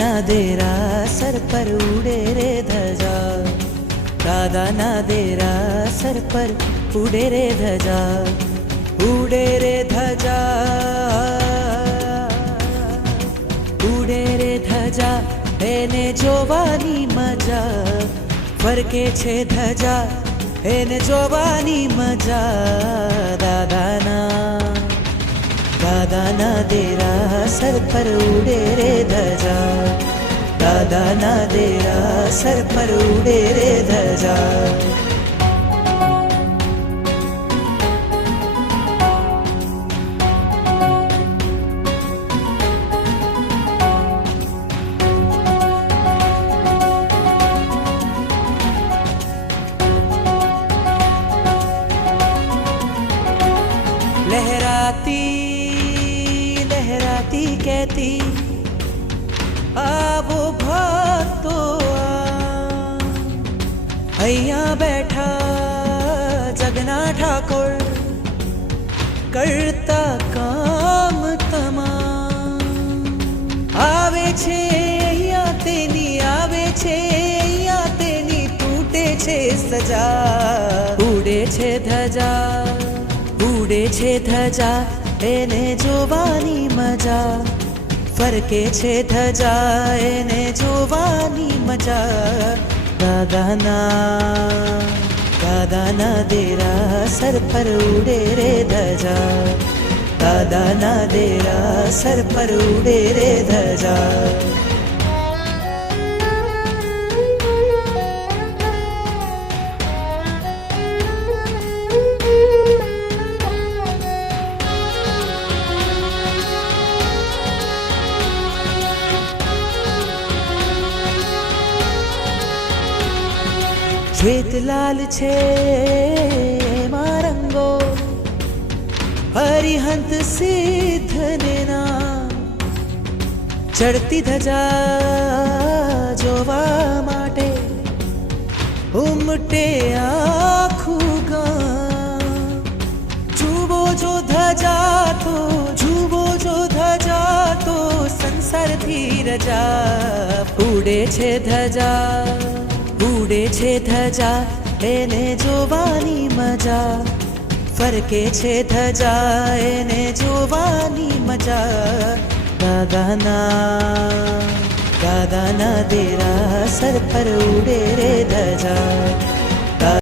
દાદાના દેરા સર પર ઉડે રે ધજા, દાદાના દેરા સર પર ઉડે રે ધજા, ઉડે રે ધજા, ઉડે રે ધજા, એને જોવાની મજા, ફરકે છે ધજા એને જોવાની મજા, દાદાના દેરા સર પર ઉડે રે ધજા, દાદાના દેરા સર પર ઉડે રે ધજા. लहराती लहराती कहती आवो भक्तो અહીંયા બેઠા જગના ઠાકોર કરતા કામ તમામ, આવે છે અહીંયા તેની, આવે છે અહીંયા તેની, તૂટે છે સજા, ઉડે છે ધજા, ઉડે છે ધજા એને જોવાની મજા, ફરકે છે ધજા એને જોવાની મજા, દાદાના દેરા સર પર ઉડે રે ધજા, દાદાના દેરા સર પર ઉડે રે ધજા. શ્વેત લાલ છે એમાં રંગો, હરિહંત સિદ્ધને નામ, ચડતી ધજા જોવા માટે ઉમટે આખું ગામ, જુઓ જો ધજા તો, જુઓ જો ધજા તો સંસારથી રજા, ઉડે છે ધજા, ઉડે છે ધજા એને જોવાની મજા, ફરકે છે ધજા એને જોવાની મજા, દાદાના દેરા સર પર ઉડે રે ધજા,